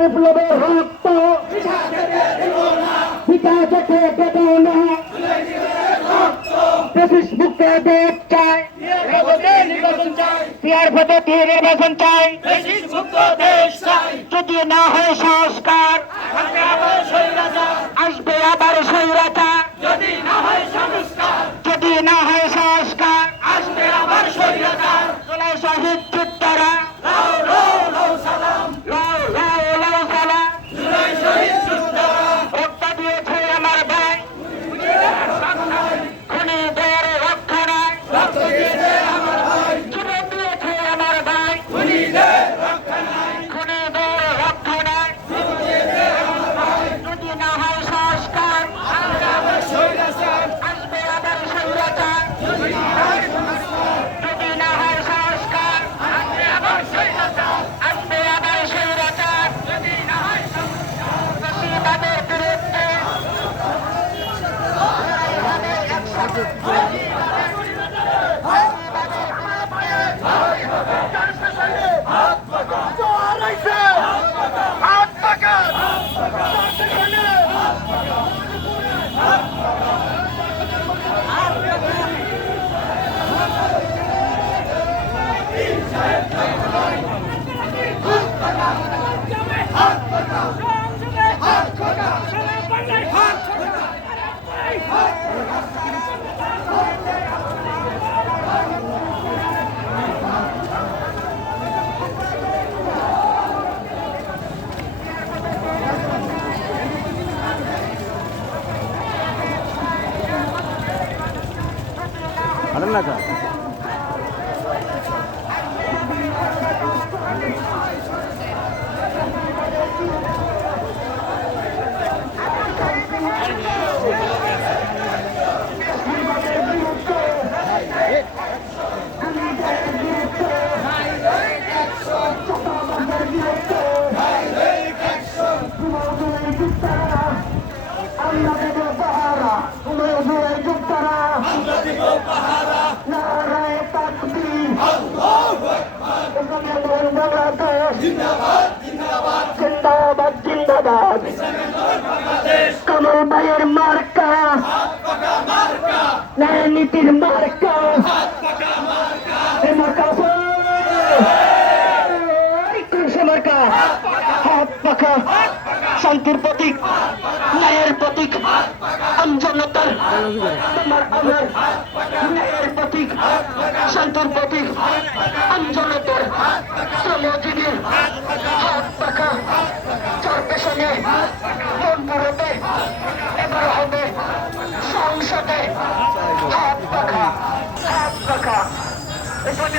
বিপ্লবের রক্ত বিকাশকে দেবে না মুখে দেশ চাই পিয়ার পদ্ধতি নির্বাচন চাই যদি না হয় সংস্কার আসবে আবার স্বৈরাচার যদি না হয় সংস্কার আসবে আবার স্বৈরাচার শহীদ যোদ্ধারা কমল ভাইয়ের মার্কা ন্যায় নীতির মার্কা হাত পাখা শান্তির প্রতীক ন্যায়ের প্রতীক আমজনতার তোমার আমার ন্যায়ের প্রতীক শান্তির প্রতীক আমজনতার শ্রমজীবীর হাত পাখা চার পেছনে মনপুরতে এবার হবে সংসদে হাত পাখা এখানে